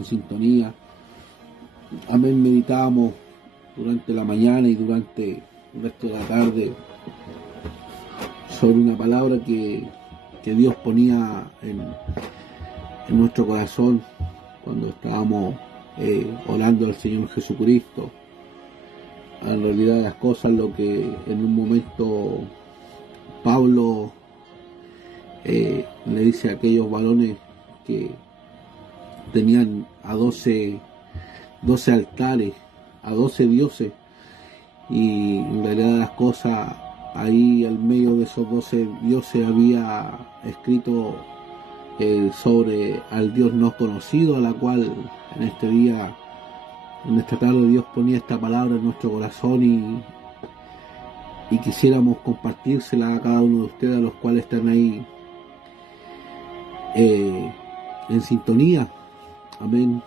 en sintonía. Amén, meditamos durante la mañana y durante el resto de la tarde sobre una palabra que Dios ponía en nuestro corazón cuando estábamos orando al Señor Jesucristo. En realidad las cosas, lo que en un momento Pablo le dice a aquellos varones que tenían a 12 altares, a 12 dioses, y en realidad las cosas, ahí al medio de esos 12 dioses había escrito sobre al Dios no conocido, a la cual en este día, en esta tarde, Dios ponía esta palabra en nuestro corazón y quisiéramos compartírsela a cada uno de ustedes, a los cuales están ahí en sintonía. Amén.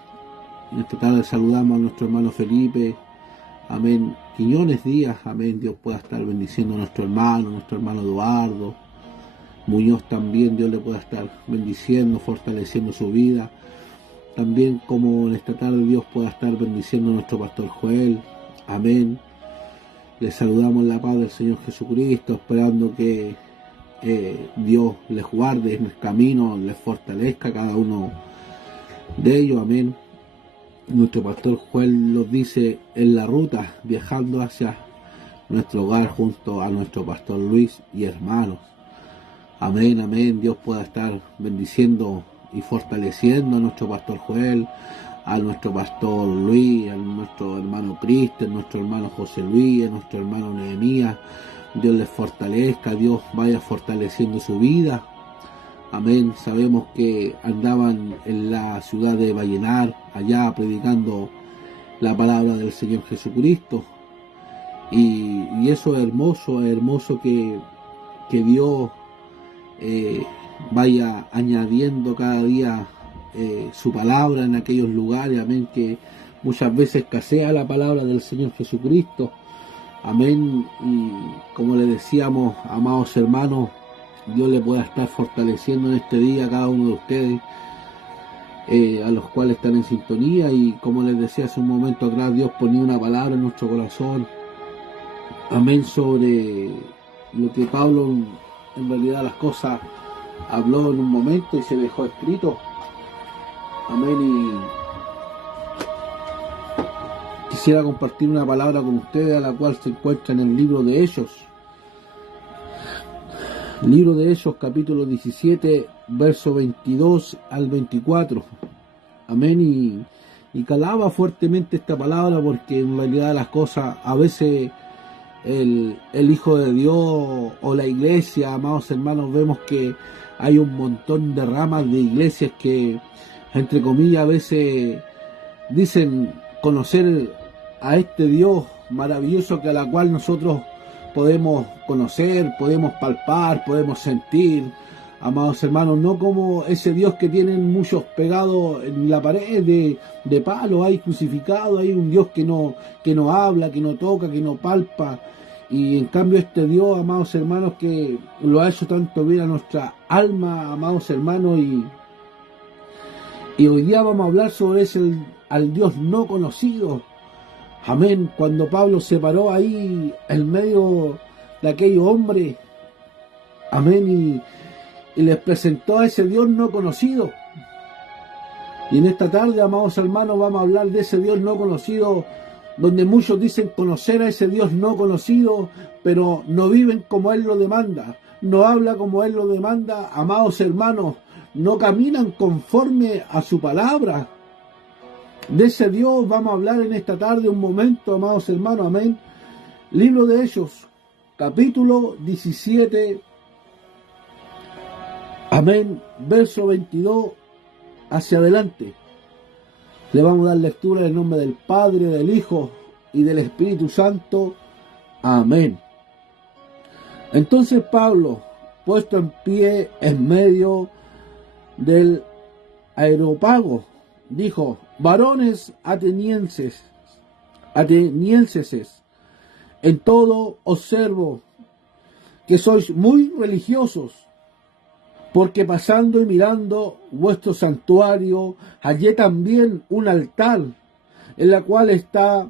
En esta tarde saludamos a nuestro hermano Felipe, amén, Quiñones Díaz, amén. Dios pueda estar bendiciendo a nuestro hermano Eduardo Muñoz, también Dios le pueda estar bendiciendo, fortaleciendo su vida. También como en esta tarde Dios pueda estar bendiciendo a nuestro pastor Joel, amén. Les saludamos en la paz del Señor Jesucristo, esperando que Dios les guarde en el camino, les fortalezca a cada uno de ellos, amén. Nuestro pastor Joel nos dice en la ruta, viajando hacia nuestro hogar junto a nuestro pastor Luis y hermanos. Amén, amén. Dios pueda estar bendiciendo y fortaleciendo a nuestro pastor Joel, a nuestro pastor Luis, a nuestro hermano Cristian, a nuestro hermano José Luis, a nuestro hermano Nehemías. Dios les fortalezca, Dios vaya fortaleciendo su vida. Amén. Sabemos que andaban en la ciudad de Vallenar, allá predicando la palabra del Señor Jesucristo. Y eso es hermoso que Dios vaya añadiendo cada día su palabra en aquellos lugares, amén, que muchas veces escasea la palabra del Señor Jesucristo, amén. Y como le decíamos, amados hermanos, Dios le pueda estar fortaleciendo en este día a cada uno de ustedes, a los cuales están en sintonía. Y como les decía hace un momento atrás, Dios ponía una palabra en nuestro corazón, amén, sobre lo que Pablo en realidad las cosas habló en un momento y se dejó escrito, amén. Y quisiera compartir una palabra con ustedes, a la cual se encuentra en el libro de Hechos, capítulo 17, verso 22 al 24, amén. Y calaba fuertemente esta palabra, porque en realidad las cosas, a veces el Hijo de Dios o la iglesia, amados hermanos, vemos que hay un montón de ramas de iglesias que, entre comillas, a veces dicen conocer a este Dios maravilloso, que a la cual nosotros podemos conocer, podemos palpar, podemos sentir, amados hermanos, no como ese Dios que tienen muchos pegados en la pared de palo, hay crucificado, hay un Dios que no habla, que no toca, que no palpa. Y en cambio este Dios, amados hermanos, que lo ha hecho tanto bien a nuestra alma, amados hermanos, y hoy día vamos a hablar sobre ese al Dios no conocido, amén. Cuando Pablo se paró ahí en medio de aquellos hombres, amén, y les presentó a ese Dios no conocido. Y en esta tarde, amados hermanos, vamos a hablar de ese Dios no conocido, donde muchos dicen conocer a ese Dios no conocido, pero no viven como Él lo demanda, no habla como Él lo demanda, amados hermanos, no caminan conforme a su palabra. De ese Dios vamos a hablar en esta tarde un momento, amados hermanos, amén. Libro de Hechos, capítulo 17, amén, verso 22 hacia adelante. Le vamos a dar lectura en el nombre del Padre, del Hijo y del Espíritu Santo. Amén. Entonces Pablo, puesto en pie en medio del Areópago, dijo: varones atenienses, en todo observo que sois muy religiosos, porque pasando y mirando vuestro santuario, hallé también un altar, en la cual está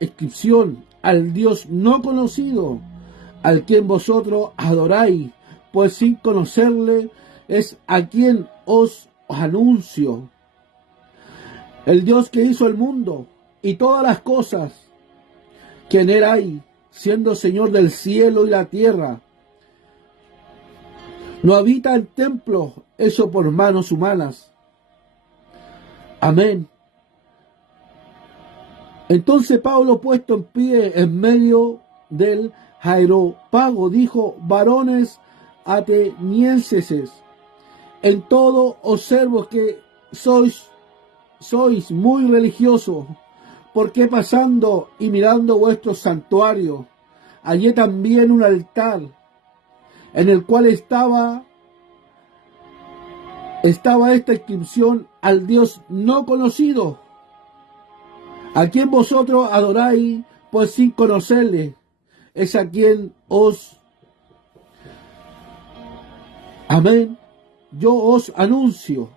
inscripción al Dios no conocido, al quien vosotros adoráis, pues sin conocerle es a quien os anuncio. El Dios que hizo el mundo y todas las cosas que en él hay, siendo Señor del cielo y la tierra, no habita en templos hechos por manos humanas. Amén. Entonces Pablo, puesto en pie en medio del Areópago, dijo: varones atenienses, en todo observo que sois muy religiosos, porque pasando y mirando vuestros santuarios, hallé también un altar, en el cual estaba esta inscripción al Dios no conocido, a quien vosotros adoráis, pues sin conocerle es a quien os, amén, yo os anuncio.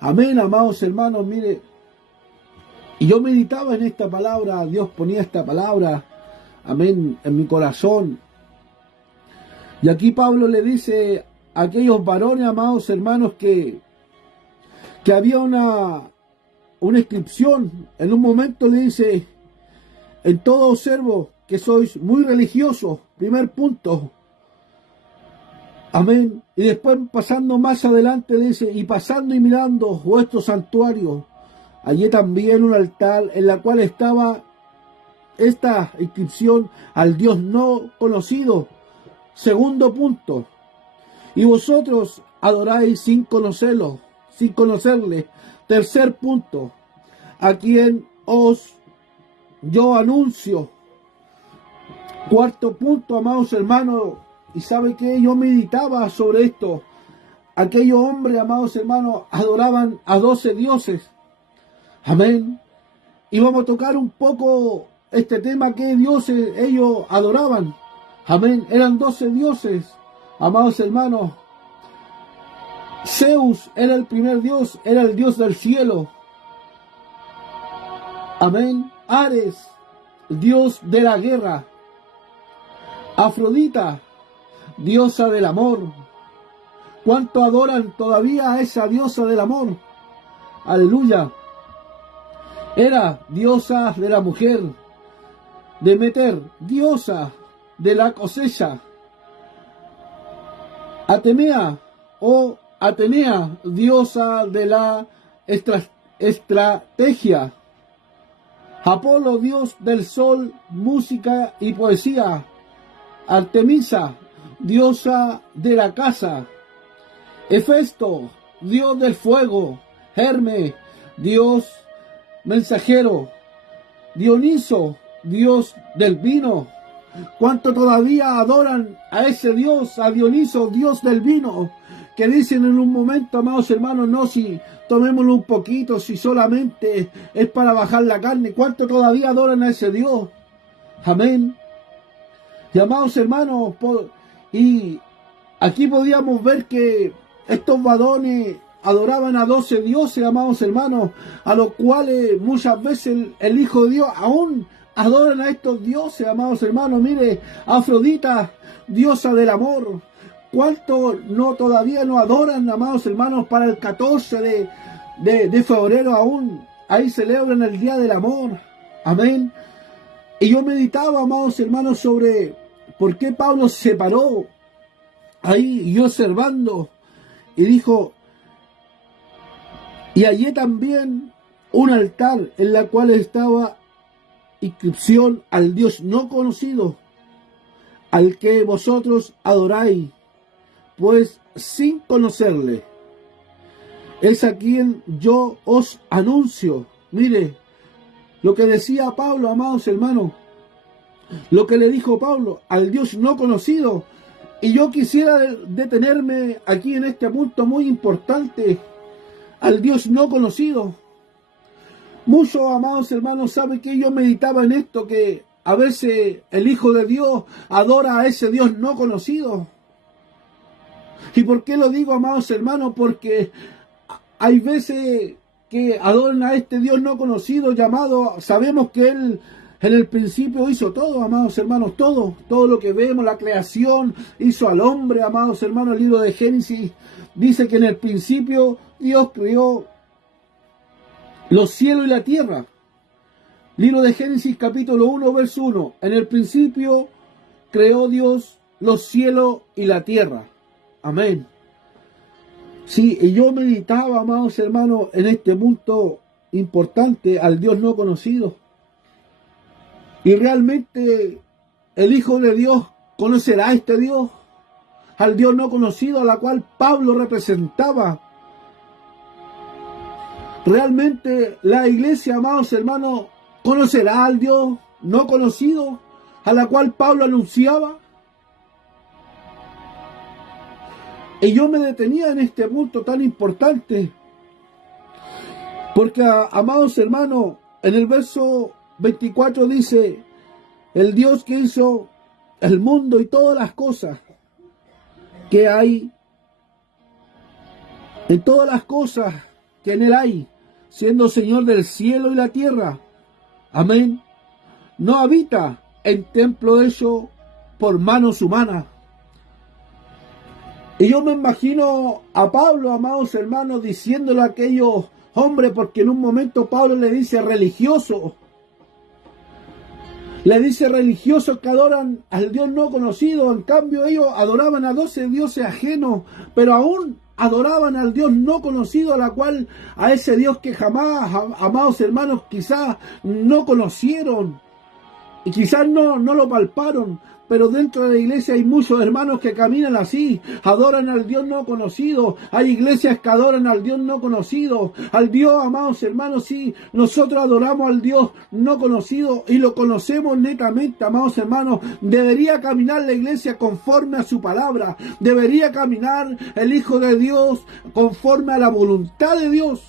Amén, amados hermanos, mire, y yo meditaba en esta palabra, Dios ponía esta palabra, amén, en mi corazón. Y aquí Pablo le dice a aquellos varones, amados hermanos, que había una inscripción. En un momento le dice: en todo observo que sois muy religiosos, primer punto. Amén. Y después, pasando más adelante, dice: y pasando y mirando vuestro santuario, hallé también un altar en la cual estaba esta inscripción al Dios no conocido. Segundo punto. Y vosotros adoráis sin conocerlo, sin conocerle. Tercer punto. A quien yo anuncio. Cuarto punto, amados hermanos. Y sabe que yo meditaba sobre esto. Aquellos hombres, amados hermanos, adoraban a 12 dioses. Amén. Y vamos a tocar un poco este tema: que dioses ellos adoraban. Amén. Eran 12 dioses, amados hermanos. Zeus era el primer dios, era el dios del cielo. Amén. Ares, dios de la guerra. Afrodita, diosa del amor. ¿Cuánto adoran todavía a esa diosa del amor? Aleluya. Era diosa de la mujer. Demeter, diosa de la cosecha. Atenea, diosa de la estrategia. Apolo, dios del sol, música y poesía. Artemisa, diosa de la caza. Hefesto, dios del fuego. Hermes, dios mensajero. Dioniso, dios del vino. ¿Cuánto todavía adoran a ese Dios, a Dioniso, Dios del vino? Que dicen en un momento, amados hermanos: no, si tomémoslo un poquito, si solamente es para bajar la carne. ¿Cuánto todavía adoran a ese Dios? Amén. Y amados hermanos, y aquí podíamos ver que estos varones adoraban a 12 dioses, amados hermanos, a los cuales muchas veces el Hijo de Dios aún adoran a estos dioses, amados hermanos. Mire, Afrodita, diosa del amor. ¿Cuánto todavía no adoran, amados hermanos, para el 14 de febrero aún? Ahí celebran el Día del Amor. Amén. Y yo meditaba, amados hermanos, sobre por qué Pablo se paró ahí y observando y dijo: y hallé también un altar en la cual estaba inscripción al Dios no conocido, al que vosotros adoráis, pues sin conocerle es a quien yo os anuncio. Mire lo que decía Pablo, amados hermanos, lo que le dijo Pablo al Dios no conocido. Y yo quisiera detenerme aquí en este punto muy importante: al Dios no conocido. Muchos, amados hermanos, saben que yo meditaba en esto, que a veces el Hijo de Dios adora a ese Dios no conocido. ¿Y por qué lo digo, amados hermanos? Porque hay veces que adoran a este Dios no conocido llamado, sabemos que Él en el principio hizo todo, amados hermanos, todo lo que vemos, la creación, hizo al hombre, amados hermanos. El libro de Génesis dice que en el principio Dios creó los cielos y la tierra. Libro de Génesis capítulo 1, verso 1. En el principio creó Dios los cielos y la tierra. Amén. Sí, y yo meditaba, amados hermanos, en este punto importante al Dios no conocido. Y realmente el Hijo de Dios conocerá a este Dios, al Dios no conocido, a la cual Pablo representaba. Realmente la iglesia, amados hermanos, conocerá al Dios no conocido, a la cual Pablo anunciaba. Y yo me detenía en este punto tan importante, porque, amados hermanos, en el verso 24 dice, el Dios que hizo el mundo y todas las cosas que hay, en todas las cosas que en él hay, siendo Señor del cielo y la tierra, amén, no habita en templo hecho por manos humanas. Y yo me imagino a Pablo, amados hermanos, diciéndole a aquellos hombres, porque en un momento Pablo le dice religiosos. Le dice religiosos que adoran al Dios no conocido. En cambio ellos adoraban a 12 dioses ajenos, pero aún adoraban al Dios no conocido, a ese Dios que jamás, amados hermanos, quizás no conocieron. Y quizás no lo palparon, pero dentro de la iglesia hay muchos hermanos que caminan así, adoran al Dios no conocido. Hay iglesias que adoran al Dios no conocido, al Dios, amados hermanos, sí, nosotros adoramos al Dios no conocido y lo conocemos netamente, amados hermanos. Debería caminar la iglesia conforme a su palabra, debería caminar el Hijo de Dios conforme a la voluntad de Dios,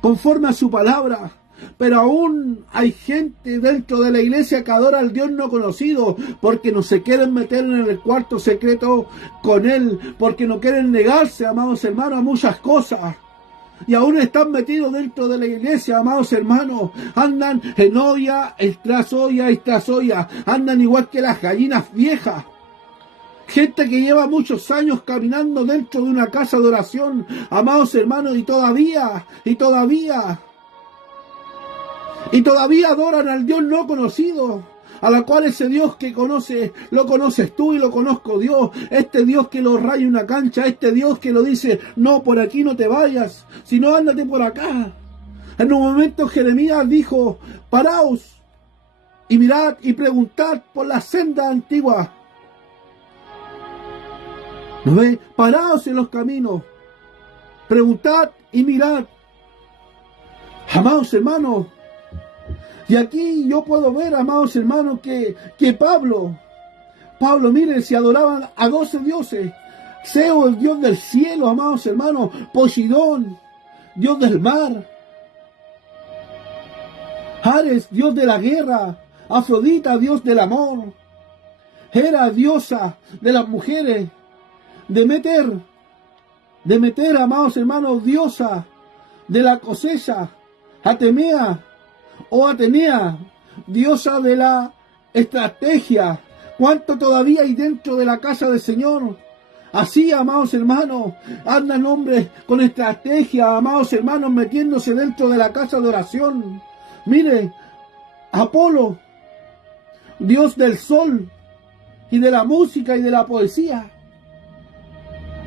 conforme a su palabra. Pero aún hay gente dentro de la iglesia que adora al Dios no conocido, porque no se quieren meter en el cuarto secreto con Él, porque no quieren negarse, amados hermanos, a muchas cosas. Y aún están metidos dentro de la iglesia, amados hermanos. Andan en olla, tras olla y tras olla. Andan igual que las gallinas viejas. Gente que lleva muchos años caminando dentro de una casa de oración, amados hermanos, y todavía adoran al Dios no conocido, a la cual ese Dios que conoce, lo conoces tú y lo conozco Dios. Este Dios que lo raya una cancha, este Dios que lo dice, no, por aquí no te vayas, sino ándate por acá. En un momento Jeremías dijo, paraos y mirad y preguntad por las sendas antiguas. ¿No ve? Paraos en los caminos, preguntad y mirad. Amados hermanos, y aquí yo puedo ver, amados hermanos, que Pablo, miren, se adoraban a 12 dioses. Zeus, el Dios del cielo, amados hermanos. Poseidón, Dios del mar. Ares, Dios de la guerra. Afrodita, Dios del amor. Hera, diosa de las mujeres. Demeter, amados hermanos, diosa de la cosecha. Atenea, diosa de la estrategia. ¿Cuánto todavía hay dentro de la casa del Señor? Así, amados hermanos, andan hombres con estrategia, amados hermanos, metiéndose dentro de la casa de oración. Mire, Apolo, Dios del sol y de la música y de la poesía.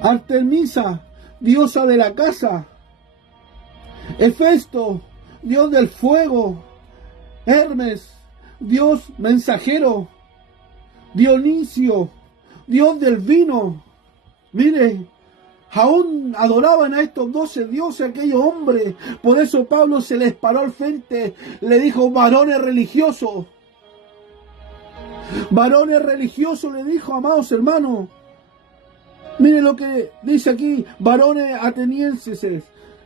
Artemisa, diosa de la casa. Hefesto, Dios del fuego. Hermes, Dios mensajero. Dionisio, Dios del vino. Mire, aún adoraban a estos 12 dioses, aquellos hombres. Por eso Pablo se les paró al frente, le dijo, varones religiosos. Varones religiosos, le dijo, amados hermanos. Mire lo que dice aquí, varones atenienses.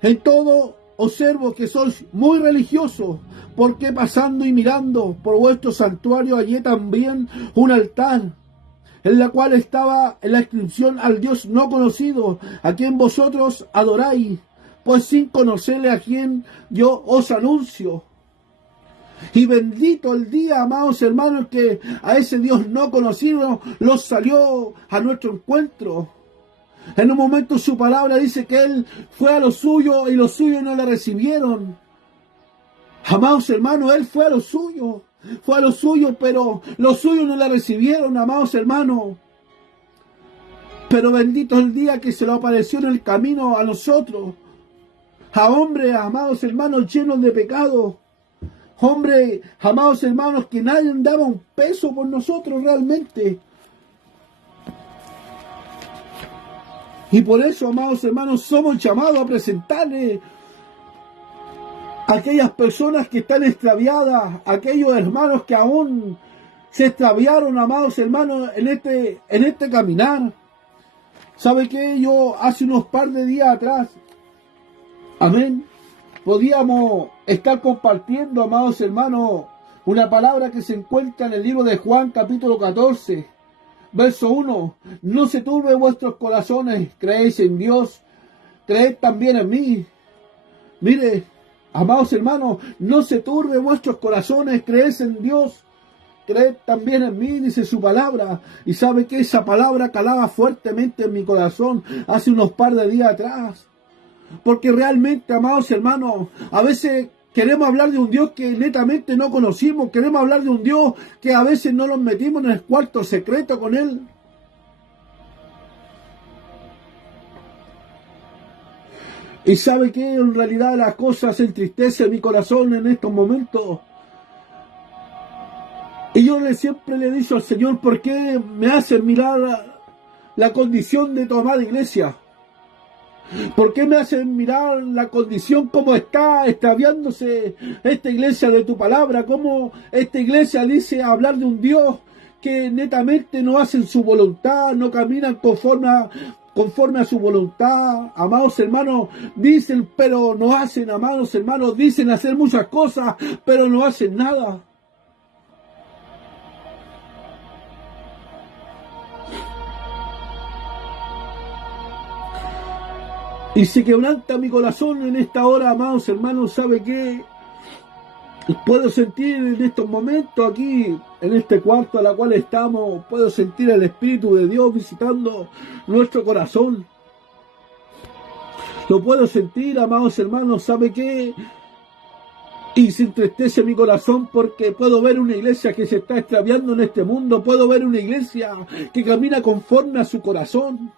En todo observo que sois muy religiosos, porque pasando y mirando por vuestro santuario hallé también un altar en la cual estaba en la inscripción al Dios no conocido, a quien vosotros adoráis, pues sin conocerle a quien yo os anuncio. Y bendito el día, amados hermanos, que a ese Dios no conocido los salió a nuestro encuentro. En un momento su palabra dice que Él fue a lo suyo y los suyos no le recibieron. Amados hermanos, Él fue a lo suyo, pero los suyos no le recibieron, amados hermanos. Pero bendito el día que se lo apareció en el camino a nosotros, a hombres, amados hermanos, llenos de pecado. Hombres, amados hermanos, que nadie daba un peso por nosotros realmente. Y por eso, amados hermanos, somos llamados a presentarle a aquellas personas que están extraviadas, a aquellos hermanos que aún se extraviaron, amados hermanos, en este caminar. ¿Sabe qué? Yo hace unos par de días atrás, amén, podíamos estar compartiendo, amados hermanos, una palabra que se encuentra en el libro de Juan, capítulo 14, verso 1. No se turben vuestros corazones, creéis en Dios, creed también en mí. Mire, amados hermanos, no se turben vuestros corazones, creéis en Dios, creed también en mí, dice su palabra. Y sabe que esa palabra calaba fuertemente en mi corazón hace unos par de días atrás. Porque realmente, amados hermanos, a veces queremos hablar de un Dios que netamente no conocimos. Queremos hablar de un Dios que a veces no nos metimos en el cuarto secreto con Él. Y sabe que en realidad las cosas entristecen mi corazón en estos momentos. Y yo siempre le he dicho al Señor, ¿por qué me hacen mirar la condición de tu amada iglesia? ¿Por qué me hacen mirar la condición, cómo está extraviándose esta iglesia de tu palabra? Cómo esta iglesia dice hablar de un Dios que netamente no hacen su voluntad, no caminan conforme a su voluntad. Amados hermanos, dicen pero no hacen, amados hermanos, dicen hacer muchas cosas, pero no hacen nada. Y se quebranta mi corazón en esta hora, amados hermanos. ¿Sabe qué? Puedo sentir en estos momentos aquí, en este cuarto a la cual estamos, puedo sentir el Espíritu de Dios visitando nuestro corazón. Lo puedo sentir, amados hermanos. ¿Sabe qué? Y se entristece mi corazón porque puedo ver una iglesia que se está extraviando en este mundo. Puedo ver una iglesia que camina conforme a su corazón.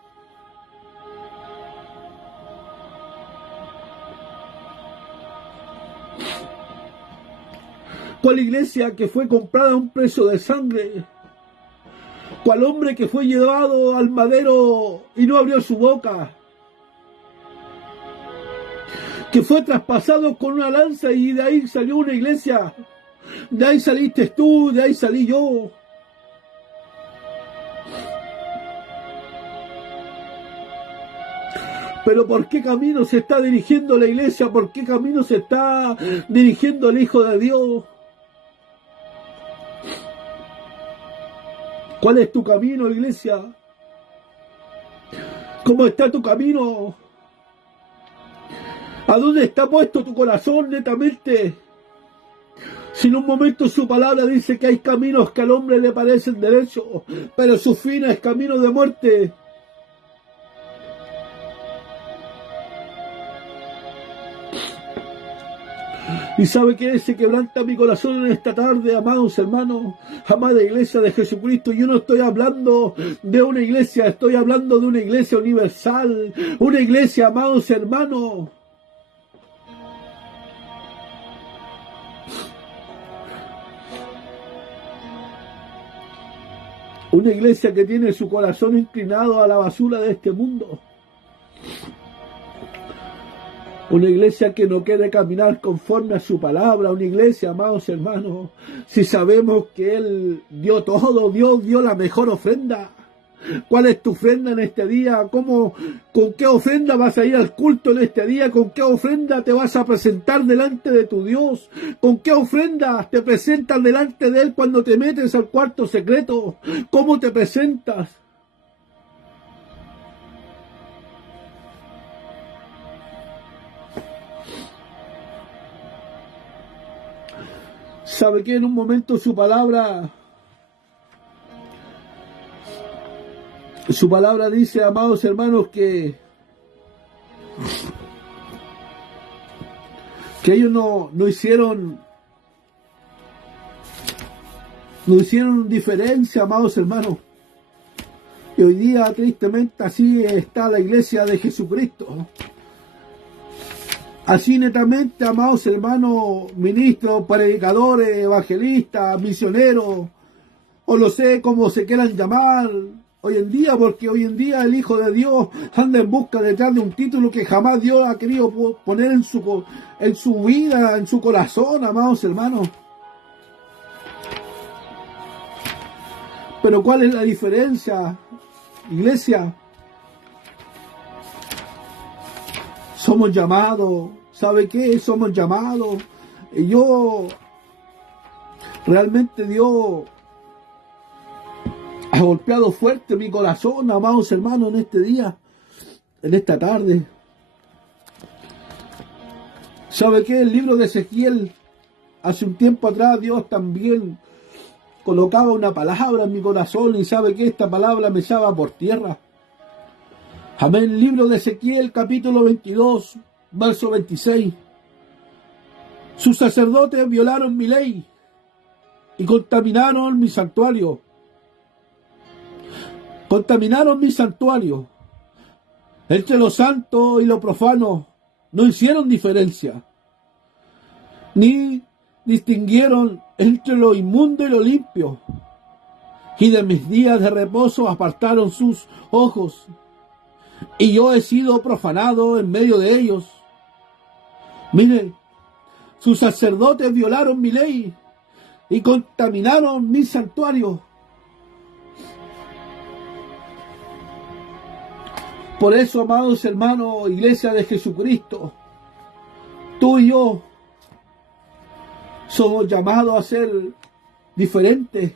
¿Cuál iglesia que fue comprada a un precio de sangre? ¿Cuál hombre que fue llevado al madero y no abrió su boca? Que fue traspasado con una lanza y de ahí salió una iglesia. De ahí saliste tú, de ahí salí yo. Pero ¿por qué camino se está dirigiendo la iglesia? ¿Por qué camino se está dirigiendo el Hijo de Dios? ¿Cuál es tu camino, iglesia? ¿Cómo está tu camino? ¿A dónde está puesto tu corazón netamente? Si en un momento su palabra dice que hay caminos que al hombre le parecen derechos, pero su fin es camino de muerte. Y sabe que se quebranta mi corazón en esta tarde, amados hermanos, amada iglesia de Jesucristo. Yo no estoy hablando de una iglesia, estoy hablando de una iglesia universal, una iglesia, amados hermanos, una iglesia que tiene su corazón inclinado a la basura de este mundo. Una iglesia que no quiere caminar conforme a su palabra. Una iglesia, amados hermanos, si sabemos que Él dio todo, Dios dio la mejor ofrenda. ¿Cuál es tu ofrenda en este día? ¿Con qué ofrenda vas a ir al culto en este día? ¿Con qué ofrenda te vas a presentar delante de tu Dios? ¿Con qué ofrenda te presentas delante de Él cuando te metes al cuarto secreto? ¿Cómo te presentas? ¿Sabe que en un momento su palabra dice, amados hermanos, que ellos no hicieron diferencia, amados hermanos? Y hoy día, tristemente, así está la iglesia de Jesucristo. Así netamente, amados hermanos, ministros, predicadores, evangelistas, misioneros, o no sé cómo se quieran llamar hoy en día, porque hoy en día el Hijo de Dios anda en busca detrás de un título que jamás Dios ha querido poner en su vida, en su corazón, amados hermanos. Pero ¿cuál es la diferencia, iglesia? Somos llamados, ¿sabe qué? Somos llamados. Y yo, realmente Dios ha golpeado fuerte mi corazón, amados hermanos, en este día, en esta tarde. ¿Sabe qué? El libro de Ezequiel, hace un tiempo atrás, Dios también colocaba una palabra en mi corazón, y ¿sabe qué? Esta palabra me echaba por tierra. Amén. Libro de Ezequiel, capítulo 22, verso 26. Sus sacerdotes violaron mi ley y contaminaron mi santuario. Contaminaron mi santuario. Entre lo santo y lo profano no hicieron diferencia, ni distinguieron entre lo inmundo y lo limpio. Y de mis días de reposo apartaron sus ojos, y yo he sido profanado en medio de ellos. Mire, sus sacerdotes violaron mi ley y contaminaron mi santuario. Por eso, amados hermanos, iglesia de Jesucristo, tú y yo somos llamados a ser diferentes,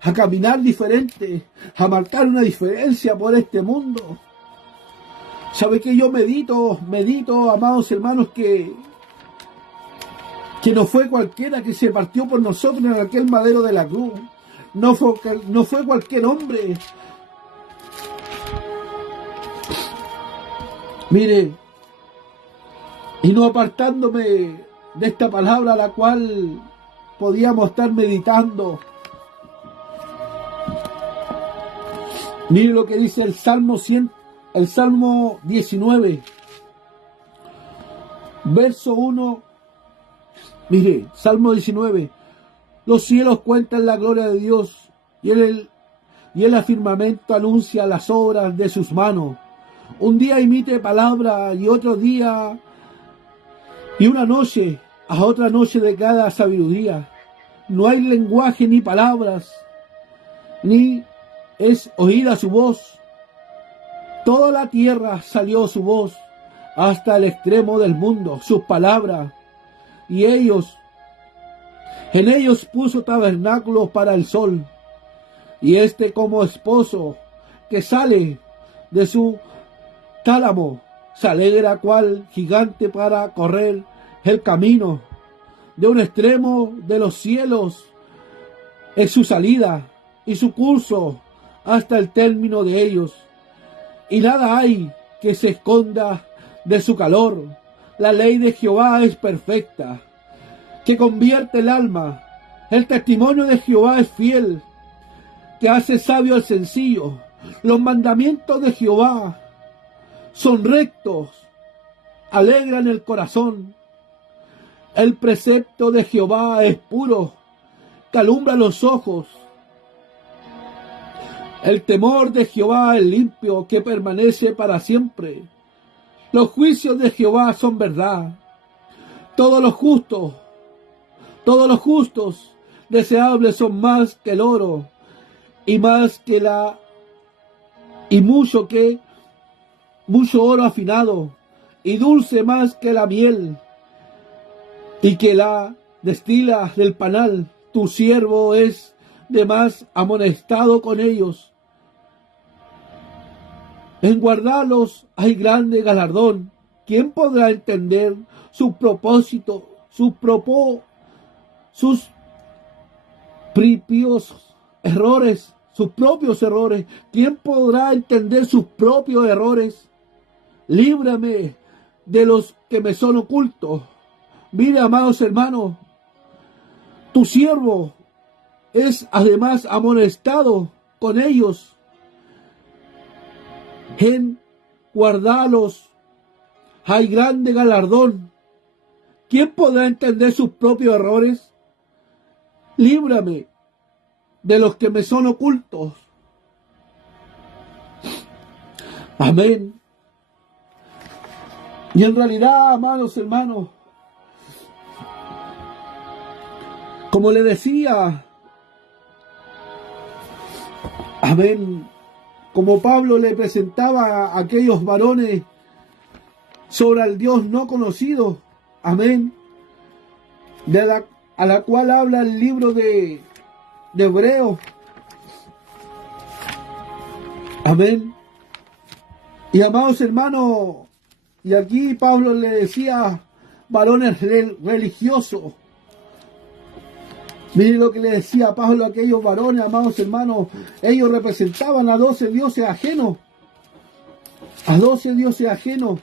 a caminar diferente, a marcar una diferencia por este mundo. ¿Sabe que yo medito, amados hermanos, que no fue cualquiera que se partió por nosotros en aquel madero de la cruz? No fue cualquier hombre. Mire, y no apartándome de esta palabra, la cual podíamos estar meditando. Mire lo que dice el Salmo 19, verso 1. Mire, Salmo 19. Los cielos cuentan la gloria de Dios, y el firmamento anuncia las obras de sus manos. Un día emite palabra, y otro día, y una noche a otra noche de cada sabiduría. No hay lenguaje ni palabras, ni es oída su voz. Toda la tierra salió su voz, hasta el extremo del mundo, sus palabras. Y en ellos puso tabernáculos para el sol. Y como esposo que sale de su tálamo, se alegra cual gigante para correr el camino. De un extremo de los cielos es su salida, y su curso hasta el término de ellos. Y nada hay que se esconda de su calor. La ley de Jehová es perfecta, que convierte el alma. El testimonio de Jehová es fiel, que hace sabio al sencillo. Los mandamientos de Jehová son rectos, alegran el corazón. El precepto de Jehová es puro, que alumbra los ojos. El temor de Jehová es limpio, que permanece para siempre. Los juicios de Jehová son verdad. Todos los justos deseables son más que el oro, y más que la y mucho oro afinado, y dulce más que la miel, y que la destila del panal. Tu siervo es de más amonestado con ellos. En guardarlos hay grande galardón. ¿Quién podrá entender su propósito, sus propios errores? ¿Quién podrá entender sus propios errores? Líbrame de los que me son ocultos. Mira, amados hermanos, tu siervo es además amonestado con ellos. En guardarlos hay grande galardón. ¿Quién podrá entender sus propios errores? Líbrame de los que me son ocultos. Amén. Y en realidad, amados hermanos, como le decía, amén, como Pablo le presentaba a aquellos varones sobre el Dios no conocido, amén, a la cual habla el libro de Hebreos, amén. Y amados hermanos, y aquí Pablo le decía varones religiosos. Miren lo que le decía Pablo a aquellos varones, amados hermanos. Ellos representaban a 12 dioses ajenos. A 12 dioses ajenos.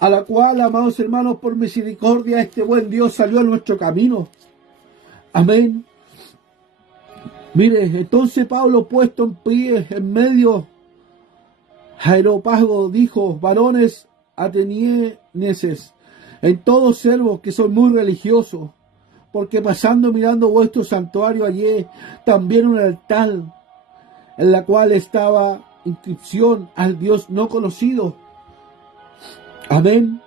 A la cual, amados hermanos, por misericordia, este buen Dios salió a nuestro camino. Amén. Mire, entonces Pablo, puesto en pie en medio, Areópago dijo: varones atenienses, en todos servos que son muy religiosos, porque pasando mirando vuestro santuario hallé también un altar, en la cual estaba inscripción al Dios no conocido. Amén.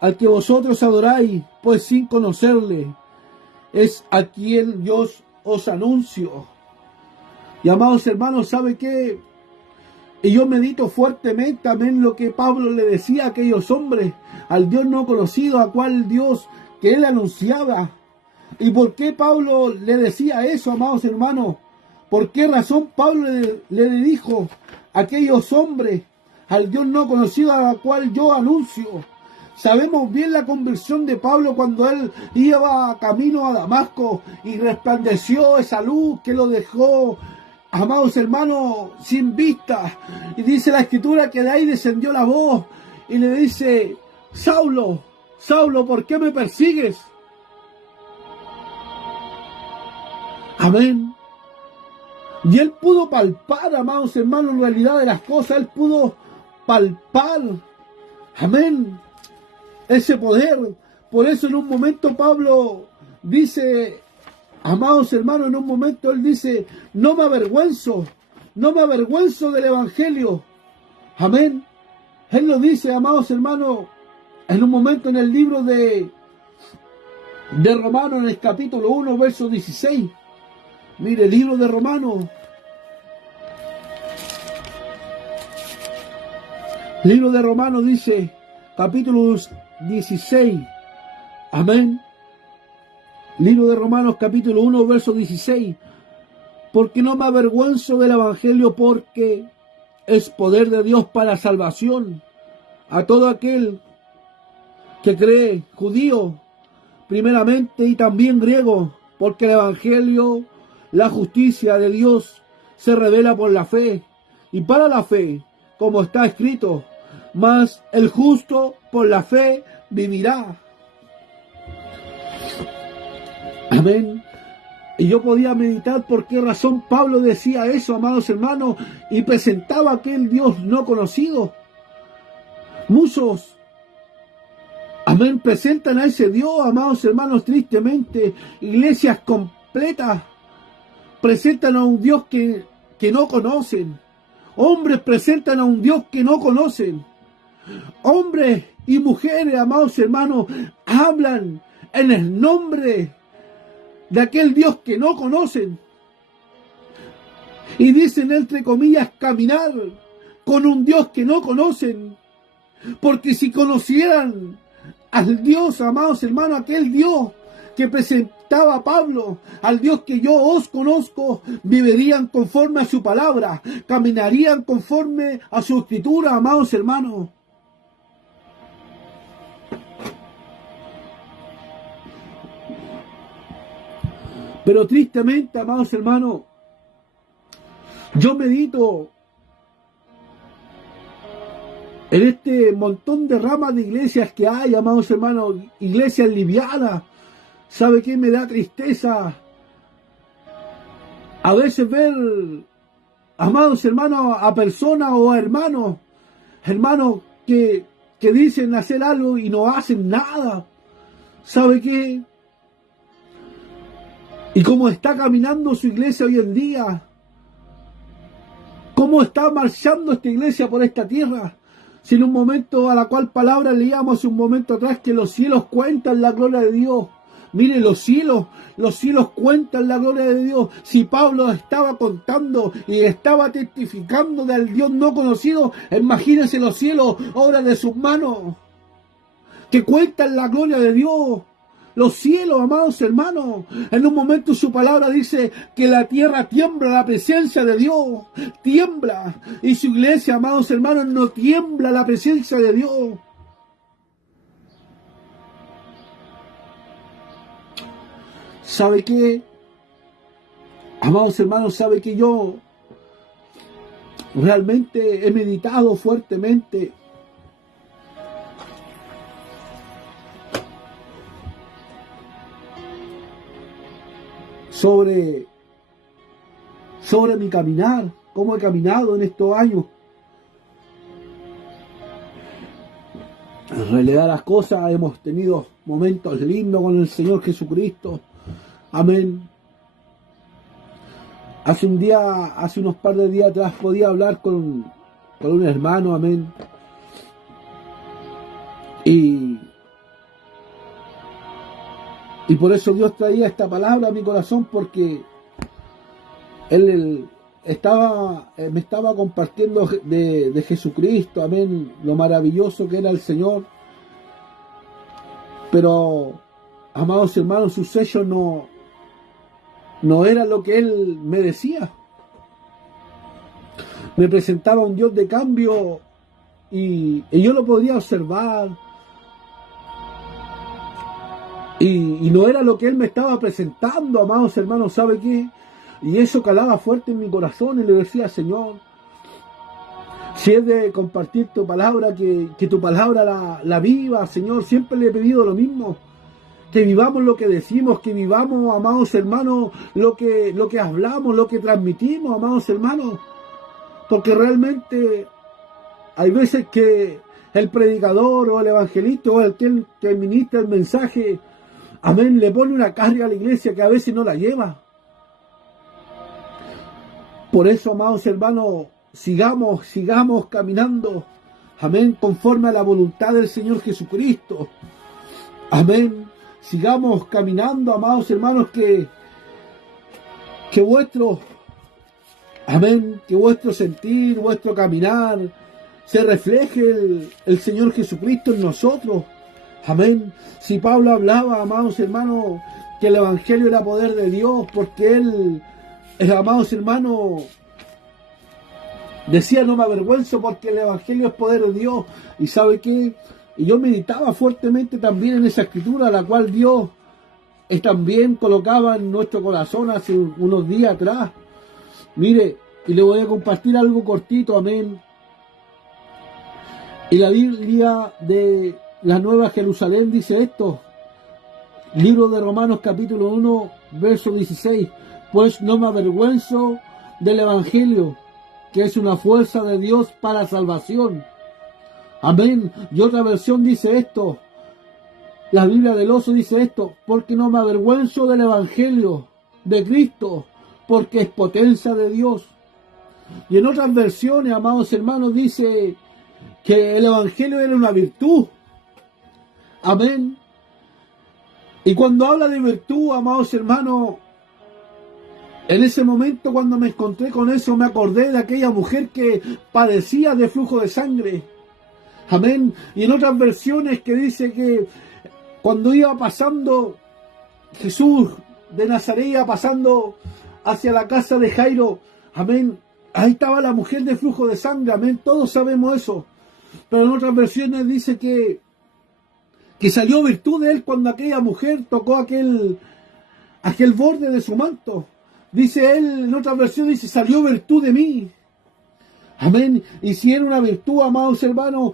Al que vosotros adoráis, pues sin conocerle, es a quien yo os anuncio. Y amados hermanos, ¿sabe qué? Y yo medito fuertemente, amén, lo que Pablo le decía a aquellos hombres, al Dios no conocido, a cual Dios que él anunciaba. ¿Y por qué Pablo le decía eso, amados hermanos? ¿Por qué razón Pablo le dijo a aquellos hombres, al Dios no conocido, a la cual yo anuncio? Sabemos bien la conversión de Pablo cuando él iba camino a Damasco y resplandeció esa luz que lo dejó, amados hermanos, sin vista. Y dice la escritura que de ahí descendió la voz y le dice: Saulo, Saulo, ¿por qué me persigues? Amén. Y él pudo palpar, amados hermanos, en realidad de las cosas. Él pudo palpar, amén, ese poder. Por eso en un momento Pablo dice, amados hermanos, en un momento él dice: no me avergüenzo del evangelio. Amén. Él lo dice, amados hermanos, en un momento en el libro de Romanos, en el capítulo 1, verso 16. Mire, el libro de Romanos. El libro de Romanos dice, capítulo 16. Amén. Libro de Romanos, capítulo 1, verso 16. Porque no me avergüenzo del evangelio, porque es poder de Dios para salvación a todo aquel que cree, judío primeramente y también griego, porque el evangelio, la justicia de Dios, se revela por la fe, y para la fe, como está escrito: mas el justo por la fe vivirá. Amén. Y yo podía meditar por qué razón Pablo decía eso, amados hermanos, y presentaba a aquel Dios no conocido. Muchos, amén, presentan a ese Dios, amados hermanos, tristemente. Iglesias completas presentan a un Dios que no conocen. Hombres presentan a un Dios que no conocen. Hombres y mujeres, amados hermanos, hablan en el nombre de aquel Dios que no conocen. Y dicen entre comillas caminar con un Dios que no conocen. Porque si conocieran al Dios, amados hermanos, aquel Dios que presentaba a Pablo, al Dios que yo os conozco, vivirían conforme a su palabra, caminarían conforme a su escritura, amados hermanos. Pero tristemente, amados hermanos, yo medito en este montón de ramas de iglesias que hay, amados hermanos, iglesias livianas. ¿Sabe qué me da tristeza? A veces ver, amados hermanos, a personas o a hermanos que dicen hacer algo y no hacen nada. ¿Sabe qué? Y cómo está caminando su iglesia hoy en día. Cómo está marchando esta iglesia por esta tierra. Si en un momento, a la cual palabra leíamos un momento atrás, que los cielos cuentan la gloria de Dios. Mire, los cielos cuentan la gloria de Dios. Si Pablo estaba contando y estaba testificando del Dios no conocido, imagínense los cielos, obra de sus manos, que cuentan la gloria de Dios. Los cielos, amados hermanos, en un momento su palabra dice que la tierra tiembla, la presencia de Dios tiembla. Y su iglesia, amados hermanos, no tiembla la presencia de Dios. ¿Sabe qué? Amados hermanos, ¿sabe que yo realmente he meditado fuertemente sobre mi caminar, cómo he caminado en estos años? En realidad las cosas, hemos tenido momentos lindos con el Señor Jesucristo. Amén. Hace unos par de días atrás podía hablar con un hermano, amén. Y por eso Dios traía esta palabra a mi corazón, porque Él me estaba compartiendo de Jesucristo, amén, lo maravilloso que era el Señor. Pero, amados hermanos, su sello no era lo que Él me decía. Me presentaba un Dios de cambio y yo lo podía observar. Y no era lo que Él me estaba presentando, amados hermanos, ¿sabe qué? Y eso calaba fuerte en mi corazón y le decía, Señor, si es de compartir tu palabra, que tu palabra la viva, Señor. Siempre le he pedido lo mismo, que vivamos lo que decimos, que vivamos, amados hermanos, lo que hablamos, lo que transmitimos, amados hermanos. Porque realmente hay veces que el predicador o el evangelista o el que ministra el mensaje, amén, le pone una carga a la iglesia que a veces no la lleva. Por eso, amados hermanos, sigamos caminando, amén, conforme a la voluntad del Señor Jesucristo. Amén. Sigamos caminando, amados hermanos, que vuestro, amén, que vuestro sentir, vuestro caminar, se refleje el Señor Jesucristo en nosotros. Amén. Si Pablo hablaba, amados hermanos, que el Evangelio era poder de Dios, porque él, amados hermanos, decía, no me avergüenzo porque el Evangelio es poder de Dios. ¿Y sabe qué? Y yo meditaba fuertemente también en esa escritura, la cual Dios también colocaba en nuestro corazón hace unos días atrás. Mire, y le voy a compartir algo cortito, amén. Y la Biblia de la Nueva Jerusalén dice esto. Libro de Romanos capítulo 1, verso 16. Pues no me avergüenzo del Evangelio, que es una fuerza de Dios para salvación. Amén. Y otra versión dice esto. La Biblia del Oso dice esto. Porque no me avergüenzo del Evangelio de Cristo, porque es potencia de Dios. Y en otras versiones, amados hermanos, dice que el Evangelio era una virtud. Amén. Y cuando habla de virtud, amados hermanos, En ese momento, cuando me encontré con eso, me acordé de aquella mujer que padecía de flujo de sangre. Amén. Y en otras versiones que dice que cuando iba pasando Jesús de Nazaret, iba pasando hacia la casa de Jairo, amén, ahí estaba la mujer de flujo de sangre, amén, todos sabemos eso. Pero en otras versiones dice que salió virtud de él cuando aquella mujer tocó aquel borde de su manto. Dice él, en otra versión dice, salió virtud de mí. Amén. Y si era una virtud, amados hermanos,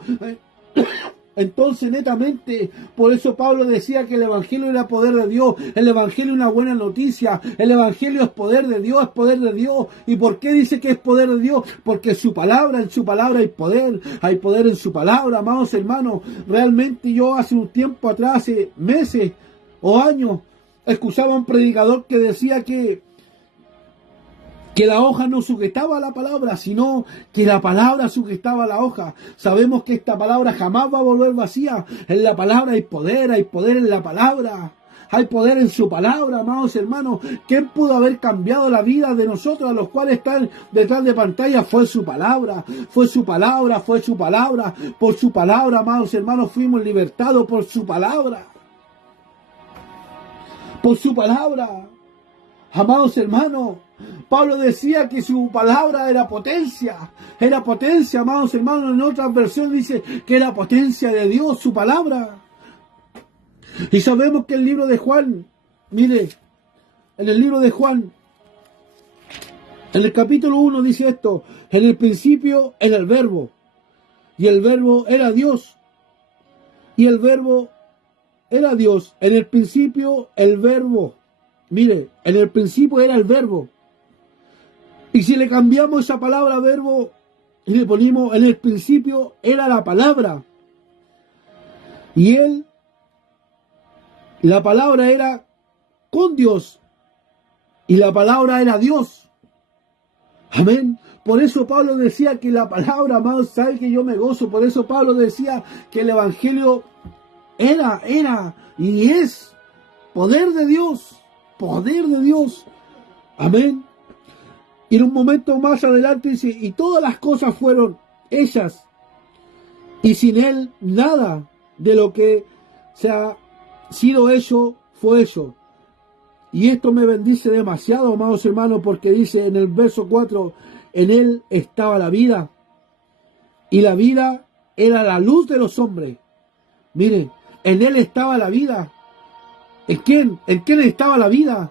entonces netamente, por eso Pablo decía que el Evangelio era poder de Dios, el Evangelio es una buena noticia, el Evangelio es poder de Dios, es poder de Dios. ¿Y por qué dice que es poder de Dios? Porque en su palabra hay poder en su palabra, amados hermanos. Realmente yo hace un tiempo atrás, hace meses o años, escuchaba a un predicador que decía que la hoja no sujetaba la palabra, sino que la palabra sujetaba la hoja. Sabemos que esta palabra jamás va a volver vacía. En la palabra hay poder en la palabra. Hay poder en su palabra, amados hermanos. ¿Quién pudo haber cambiado la vida de nosotros, a los cuales están detrás de pantalla? Fue su palabra, fue su palabra, fue su palabra. Por su palabra, amados hermanos, fuimos libertados por su palabra. Por su palabra. Amados hermanos, Pablo decía que su palabra era potencia, amados hermanos. En otra versión dice que era potencia de Dios, su palabra. Y sabemos que el libro de Juan, mire, en el libro de Juan, en el capítulo 1 dice esto: en el principio era el verbo, y el verbo era Dios, y el verbo era Dios. En el principio el verbo. Mire, en el principio era el verbo. Y si le cambiamos esa palabra verbo y le ponemos en el principio era la palabra. Y la palabra era con Dios. Y la palabra era Dios. Amén. Por eso Pablo decía que la palabra, amados, sabe que yo me gozo. Por eso Pablo decía que el Evangelio era y es poder de Dios. Poder de Dios. Amén. Y en un momento más adelante dice, y todas las cosas fueron hechas, y sin él nada de lo que se ha sido hecho fue hecho. Y esto me bendice demasiado, amados hermanos, porque dice en el verso 4, en él estaba la vida, y la vida era la luz de los hombres. Miren, en él estaba la vida. ¿En quién? ¿En quién estaba la vida?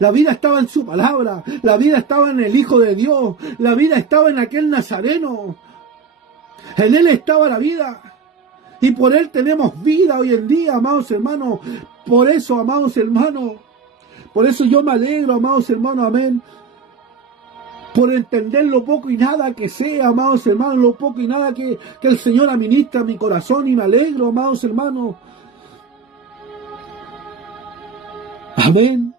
La vida estaba en su palabra. La vida estaba en el Hijo de Dios. La vida estaba en aquel Nazareno. En él estaba la vida. Y por él tenemos vida hoy en día, amados hermanos. Por eso, amados hermanos. Por eso yo me alegro, amados hermanos. Amén. Por entender lo poco y nada que sea, amados hermanos. Lo poco y nada que el Señor administra mi corazón. Y me alegro, amados hermanos. Amén.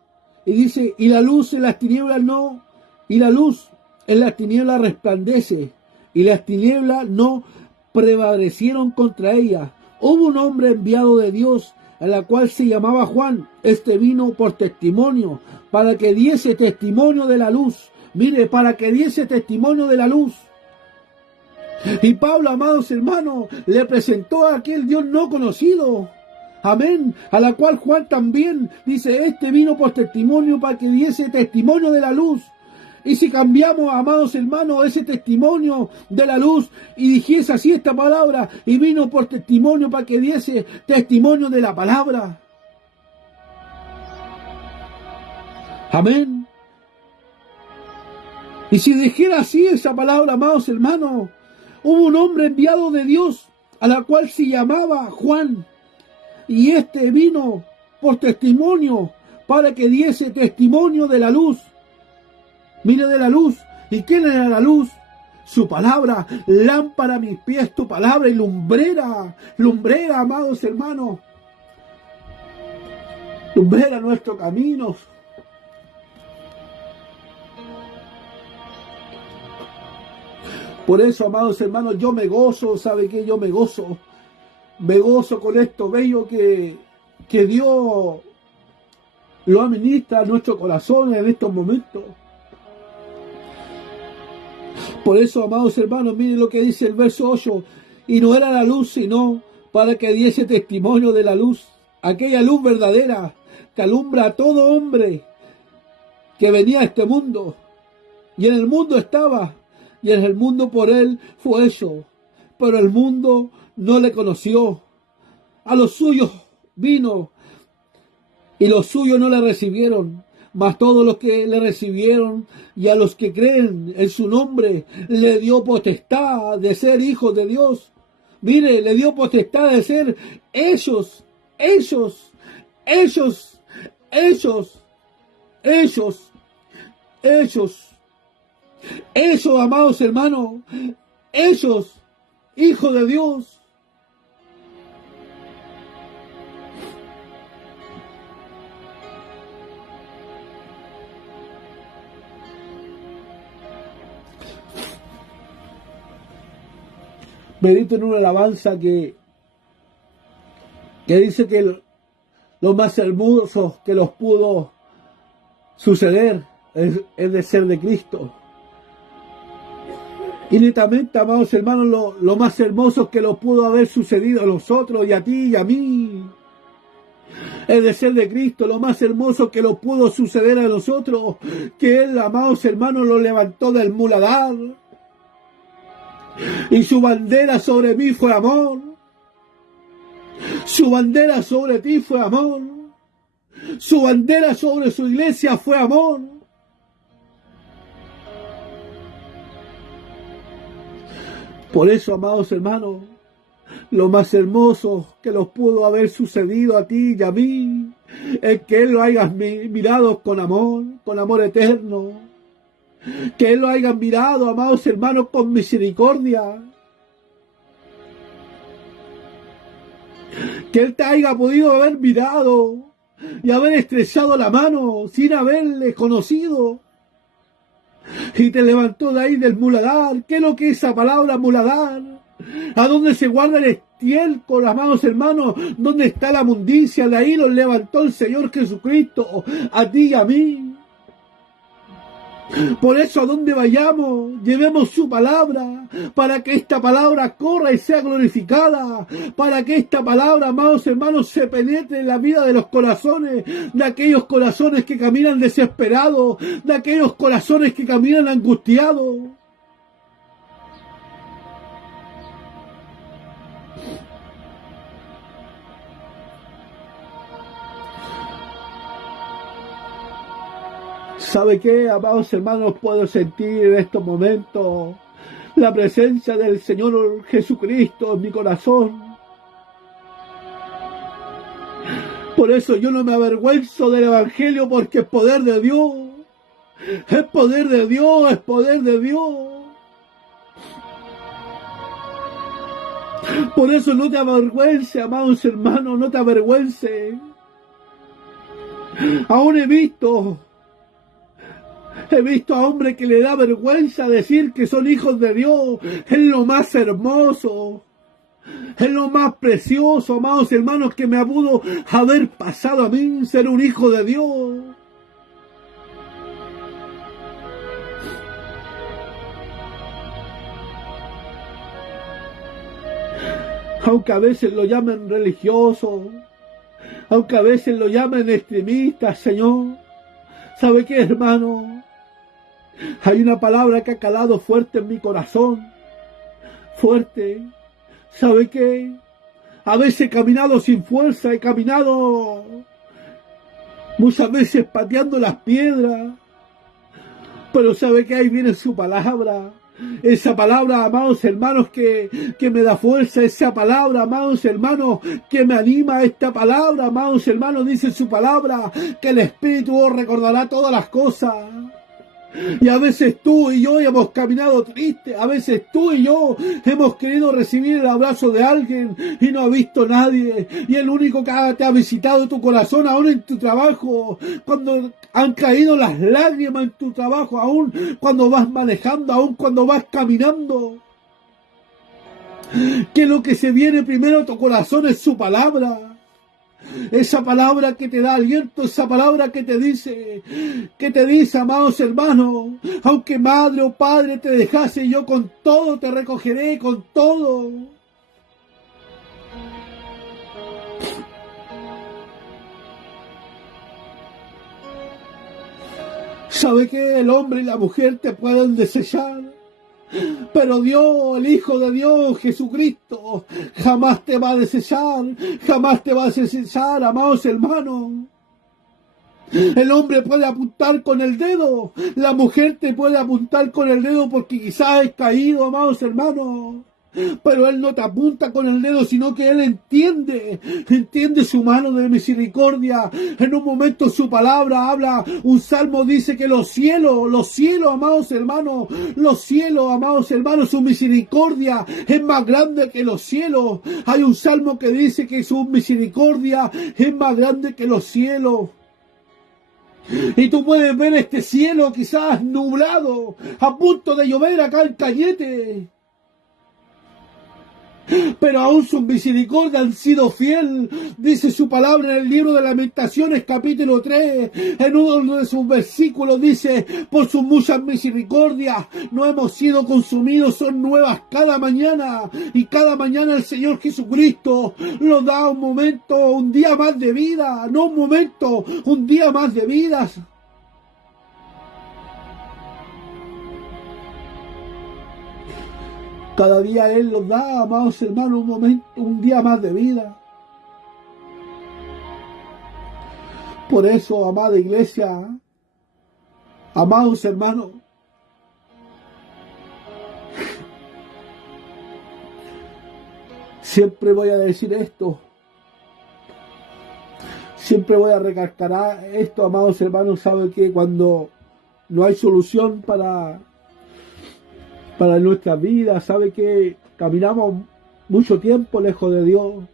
Y dice, y la luz en las tinieblas no, y la luz en las tinieblas resplandece, y las tinieblas no prevalecieron contra ella. Hubo un hombre enviado de Dios, a la cual se llamaba Juan. Este vino por testimonio, para que diese testimonio de la luz. Mire, para que diese testimonio de la luz. Y Pablo, amados hermanos, le presentó a aquel Dios no conocido. Amén. A la cual Juan también dice, este vino por testimonio para que diese testimonio de la luz. Y si cambiamos, amados hermanos, ese testimonio de la luz y dijese así esta palabra, y vino por testimonio para que diese testimonio de la palabra. Amén. Y si dijera así esa palabra, amados hermanos, hubo un hombre enviado de Dios, a la cual se llamaba Juan. Y este vino por testimonio, para que diese testimonio de la luz. Mire, de la luz. ¿Y quién era la luz? Su palabra, lámpara a mis pies, tu palabra, y lumbrera, amados hermanos. Lumbrera nuestros caminos. Por eso, amados hermanos, yo me gozo, ¿sabe qué? Yo me gozo. Me gozo con esto bello que Dios lo administra a nuestro corazón en estos momentos. Por eso, amados hermanos, miren lo que dice el verso 8. Y no era la luz, sino para que diese testimonio de la luz, aquella luz verdadera que alumbra a todo hombre que venía a este mundo. Y en el mundo estaba, y en el mundo por él fue hecho, pero el mundo no le conoció. A los suyos vino, y los suyos no le recibieron. Mas todos los que le recibieron y a los que creen en su nombre le dio potestad de ser hijos de Dios. Mire, le dio potestad de ser ellos, amados hermanos, ellos, hijos de Dios. Medito en una alabanza que dice que lo más hermoso que los pudo suceder es de ser de Cristo. Y netamente, amados hermanos, lo más hermoso que los pudo haber sucedido a nosotros y a ti y a mí es de ser de Cristo. Lo más hermoso que lo pudo suceder a nosotros, que Él, amados hermanos, lo levantó del muladar. Y su bandera sobre mí fue amor. Su bandera sobre ti fue amor. Su bandera sobre su iglesia fue amor. Por eso, amados hermanos, lo más hermoso que los pudo haber sucedido a ti y a mí es que Él lo haya mirado con amor eterno. Que Él lo hayan mirado, amados hermanos, con misericordia. Que Él te haya podido haber mirado y haber estrechado la mano sin haberle conocido. Y te levantó de ahí del muladar. ¿Qué es lo que es esa palabra muladar? ¿A dónde se guarda el estiércol, amados hermanos? ¿Dónde está la mundicia? De ahí los levantó el Señor Jesucristo, a ti y a mí. Por eso, a donde vayamos, llevemos su palabra, para que esta palabra corra y sea glorificada, para que esta palabra, amados hermanos, se penetre en la vida de los corazones, de aquellos corazones que caminan desesperados, de aquellos corazones que caminan angustiados. ¿Sabe qué, amados hermanos? Puedo sentir en estos momentos la presencia del Señor Jesucristo en mi corazón. Por eso yo no me avergüenzo del Evangelio, porque es poder de Dios. Es poder de Dios, es poder de Dios. Por eso no te avergüences, amados hermanos, no te avergüences. Aún he visto a hombres que le da vergüenza decir que son hijos de Dios. Es lo más hermoso, es lo más precioso, amados hermanos, que me pudo haber pasado a mí, ser un hijo de Dios. Aunque a veces lo llamen religioso, aunque a veces lo llamen extremista, Señor, ¿sabe qué, hermano? Hay una palabra que ha calado fuerte en mi corazón. Fuerte. ¿Sabe qué? A veces he caminado sin fuerza, he caminado muchas veces pateando las piedras. Pero ¿sabe qué? Ahí viene su palabra. Esa palabra, amados hermanos, que me da fuerza. Esa palabra, amados hermanos, que me anima. Esta palabra, amados hermanos, dice su palabra, que el Espíritu os recordará todas las cosas. Y a veces tú y yo hemos caminado tristes, a veces tú y yo hemos querido recibir el abrazo de alguien y no ha visto nadie, y el único que te ha visitado tu corazón, aún en tu trabajo, cuando han caído las lágrimas en tu trabajo, aún cuando vas manejando, aún cuando vas caminando, que lo que se viene primero a tu corazón es su palabra. esa palabra que te da aliento, esa palabra que te dice, amados hermanos, aunque madre o padre te dejase, yo con todo te recogeré, con todo. ¿Sabe que el hombre y la mujer te pueden desechar? Pero Dios, el Hijo de Dios, Jesucristo, jamás te va a desechar, jamás te va a desechar, amados hermanos. El hombre puede apuntar con el dedo, la mujer te puede apuntar con el dedo porque quizás es caído, amados hermanos. Pero Él no te apunta con el dedo, sino que Él entiende su mano de misericordia. En un momento su palabra habla, un salmo dice que los cielos, amados hermanos, su misericordia es más grande que los cielos. Hay un salmo que dice que su misericordia es más grande que los cielos. Y tú puedes ver este cielo quizás nublado, a punto de llover acá en Cañete. Pero aún sus misericordias han sido fiel, dice su palabra en el libro de Lamentaciones capítulo 3, en uno de sus versículos dice, por sus muchas misericordias no hemos sido consumidos, son nuevas cada mañana, y cada mañana el Señor Jesucristo nos da un momento, un día más de vida, no un momento, un día más de vida. Cada día Él nos da, amados hermanos, un día más de vida. Por eso, amada iglesia, amados hermanos, siempre voy a decir esto, siempre voy a recalcar esto, amados hermanos, sabe que cuando no hay solución para nuestra vida, sabe que caminamos mucho tiempo lejos de Dios.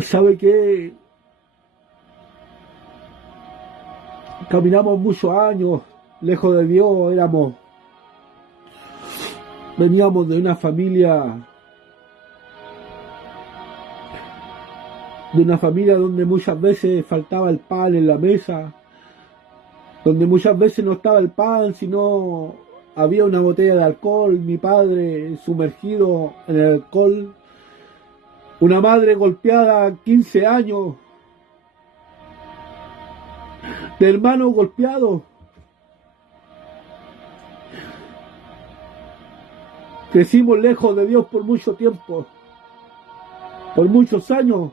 Sabe que caminamos muchos años lejos de Dios, veníamos de una familia donde muchas veces faltaba el pan en la mesa, donde muchas veces no estaba el pan, sino había una botella de alcohol, mi padre sumergido en el alcohol, una madre golpeada a 15 años, de hermanos golpeados. Crecimos lejos de Dios por mucho tiempo, por muchos años.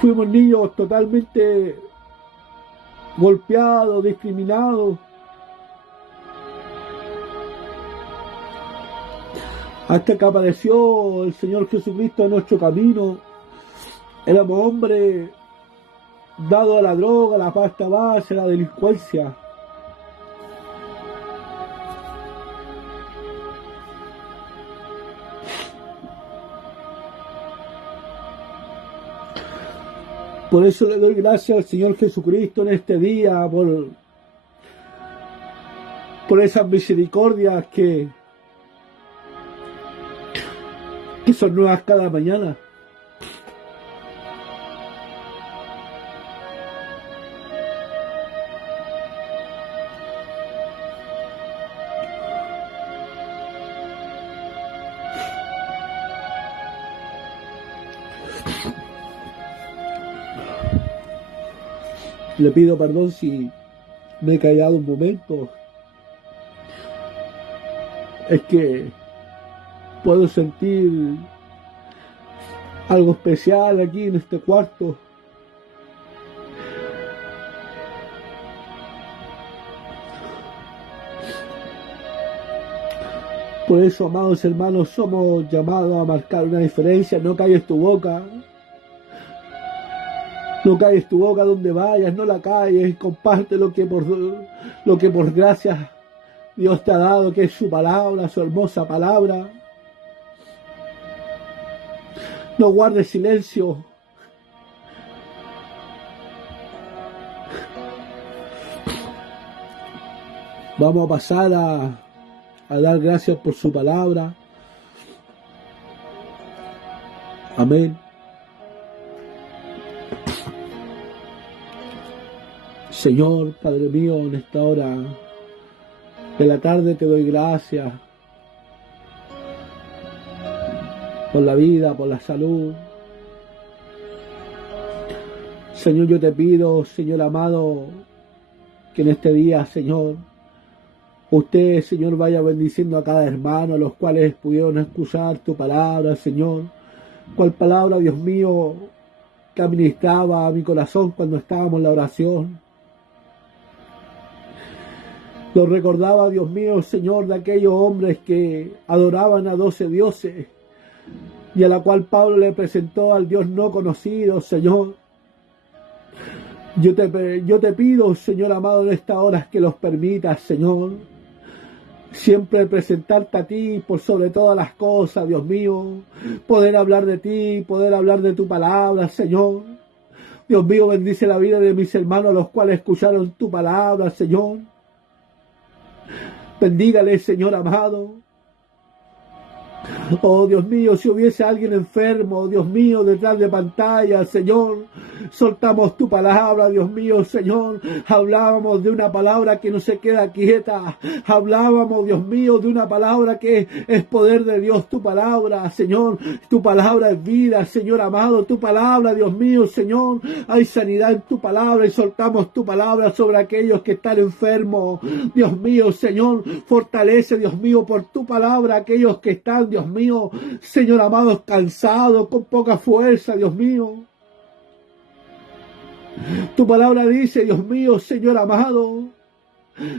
Fuimos niños totalmente golpeados, discriminados. Hasta que apareció el Señor Jesucristo en nuestro camino. Éramos hombres dados a la droga, a la pasta base, a la delincuencia. Por eso le doy gracias al Señor Jesucristo en este día, por esas misericordias que son nuevas cada mañana. Le pido perdón si me he callado un momento. Es que puedo sentir algo especial aquí en este cuarto. Por eso, amados hermanos, somos llamados a marcar una diferencia. No calles tu boca. No calles tu boca donde vayas, no la calles, comparte lo que por gracia Dios te ha dado, que es su palabra, su hermosa palabra. No guardes silencio. Vamos a pasar a dar gracias por su palabra. Amén. Señor, Padre mío, en esta hora de la tarde te doy gracias por la vida, por la salud. Señor, yo te pido, Señor amado, que en este día, Señor, usted, Señor, vaya bendiciendo a cada hermano, a los cuales pudieron escuchar tu palabra, Señor. Cuál palabra, Dios mío, que administraba a mi corazón cuando estábamos en la oración. Lo recordaba, Dios mío, Señor, de aquellos hombres que adoraban a 12 dioses y a la cual Pablo le presentó al Dios no conocido, Señor. Yo te pido, Señor amado, en estas horas que los permitas, Señor, siempre presentarte a ti por sobre todas las cosas, Dios mío, poder hablar de ti, poder hablar de tu palabra, Señor. Dios mío, bendice la vida de mis hermanos, los cuales escucharon tu palabra, Señor. Bendígale, Señor amado. Oh, Dios mío, si hubiese alguien enfermo, Dios mío, detrás de pantalla, Señor, soltamos tu palabra, Dios mío, Señor. Hablábamos de una palabra que no se queda quieta. Hablábamos, Dios mío, de una palabra que es poder de Dios, tu palabra, Señor. Tu palabra es vida, Señor amado. Tu palabra, Dios mío, Señor. Hay sanidad en tu palabra y soltamos tu palabra sobre aquellos que están enfermos. Dios mío, Señor, fortalece, Dios mío, por tu palabra aquellos que están, Dios mío, Señor amado, cansados, con poca fuerza, Dios mío. Tu palabra dice, Dios mío, Señor amado,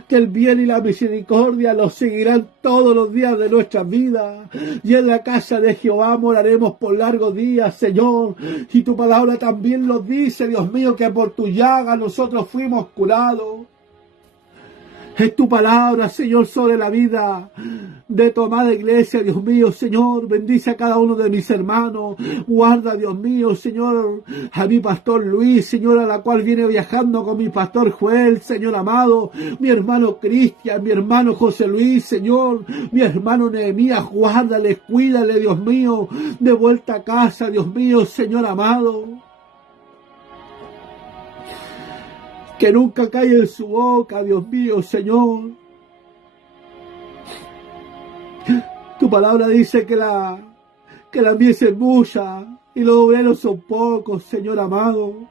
que el bien y la misericordia los seguirán todos los días de nuestras vidas. Y en la casa de Jehová moraremos por largos días, Señor. Y tu palabra también nos dice, Dios mío, que por tu llaga nosotros fuimos curados. Es tu palabra, Señor, sobre la vida de tu amada iglesia, Dios mío, Señor. Bendice a cada uno de mis hermanos. Guarda, Dios mío, Señor, a mi pastor Luis, Señor, a la cual viene viajando con mi pastor Joel, Señor amado. Mi hermano Cristian, mi hermano José Luis, Señor. Mi hermano Nehemías, guárdale, cuídale, Dios mío. De vuelta a casa, Dios mío, Señor amado. Que nunca caiga en su boca, Dios mío, Señor. Tu palabra dice que la mies es mucha y los obreros son pocos, Señor amado.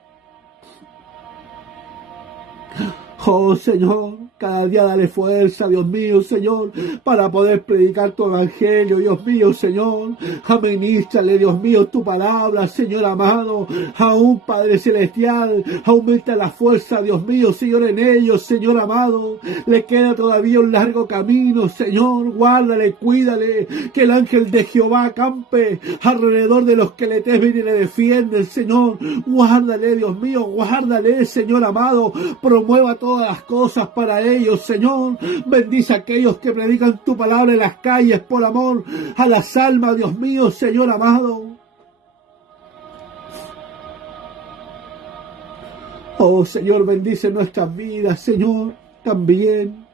Oh, Señor, cada día dale fuerza, Dios mío, Señor, para poder predicar tu evangelio, Dios mío, Señor. Administrale, Dios mío, tu palabra, Señor amado, a un Padre celestial. Aumenta la fuerza, Dios mío, Señor, en ellos, Señor amado. Le queda todavía un largo camino, Señor. Guárdale, cuídale, que el ángel de Jehová acampe alrededor de los que le temen y le defienden, Señor. Guárdale, Dios mío, guárdale, Señor amado. Promueva todas las cosas para ellos, Señor. Bendice a aquellos que predican tu palabra en las calles por amor a las almas, Dios mío, Señor amado. Oh, Señor, bendice nuestras vidas, Señor, también.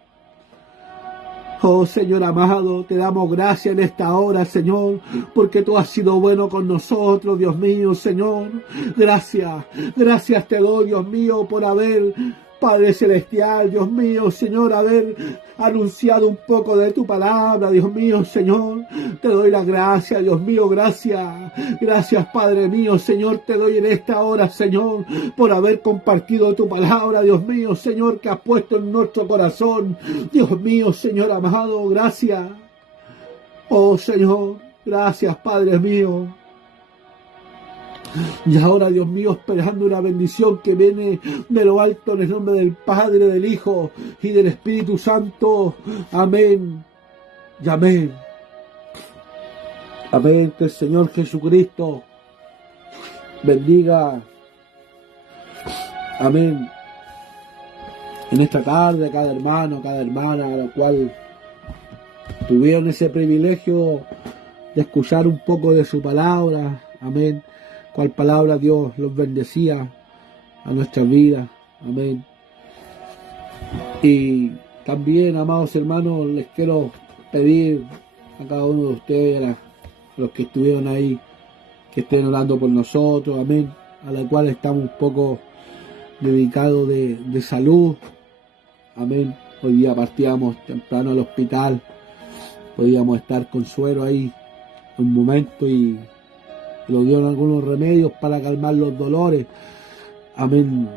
Oh, Señor amado, te damos gracias en esta hora, Señor, porque tú has sido bueno con nosotros, Dios mío, Señor. Gracias, gracias te doy, Dios mío, por haber, Padre celestial, Dios mío, Señor, haber anunciado un poco de tu palabra, Dios mío, Señor. Te doy la gracia, Dios mío, gracias. Gracias, Padre mío, Señor, te doy en esta hora, Señor, por haber compartido tu palabra, Dios mío, Señor, que has puesto en nuestro corazón. Dios mío, Señor amado, gracias. Oh, Señor, gracias, Padre mío. Y ahora, Dios mío, esperando una bendición que viene de lo alto en el nombre del Padre, del Hijo y del Espíritu Santo. Amén y amén. Amén. Que el Señor Jesucristo bendiga. Amén. En esta tarde, cada hermano, cada hermana, a la cual tuvieron ese privilegio de escuchar un poco de su palabra. Amén. Cual palabra Dios los bendecía a nuestras vidas. Amén. Y también, amados hermanos, les quiero pedir a cada uno de ustedes, a los que estuvieron ahí, que estén orando por nosotros, amén, a la cual estamos un poco dedicados de salud, amén. Hoy día partíamos temprano al hospital, podíamos estar con suero ahí un momento y nos dieron algunos remedios para calmar los dolores, amén.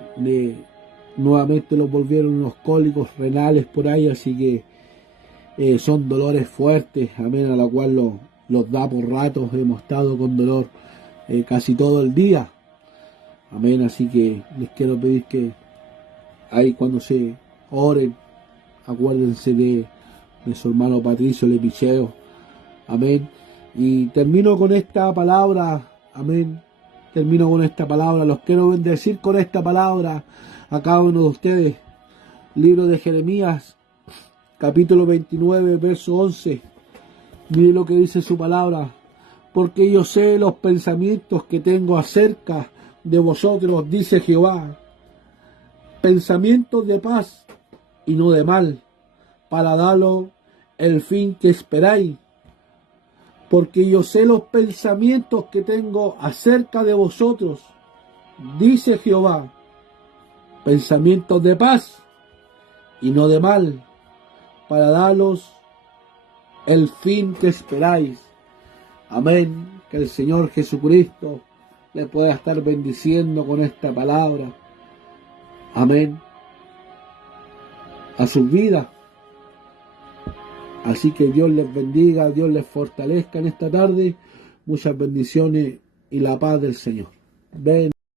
Nuevamente los volvieron unos cólicos renales por ahí, así que son dolores fuertes, amén, a la cual los da por ratos. Hemos estado con dolor casi todo el día, amén. Así que les quiero pedir que ahí cuando se oren, acuérdense de su hermano Patricio Lepicheo, amén. Y termino con esta palabra, amén. Termino con esta palabra, los quiero bendecir con esta palabra a cada uno de ustedes. Libro de Jeremías, capítulo 29, verso 11. Mire lo que dice su palabra. Porque yo sé los pensamientos que tengo acerca de vosotros, dice Jehová. Pensamientos de paz y no de mal, para daros el fin que esperáis. Porque yo sé los pensamientos que tengo acerca de vosotros, dice Jehová. Pensamientos de paz y no de mal, para daros el fin que esperáis. Amén. Que el Señor Jesucristo le pueda estar bendiciendo con esta palabra. Amén. A sus vidas. Así que Dios les bendiga, Dios les fortalezca en esta tarde. Muchas bendiciones y la paz del Señor. Ven.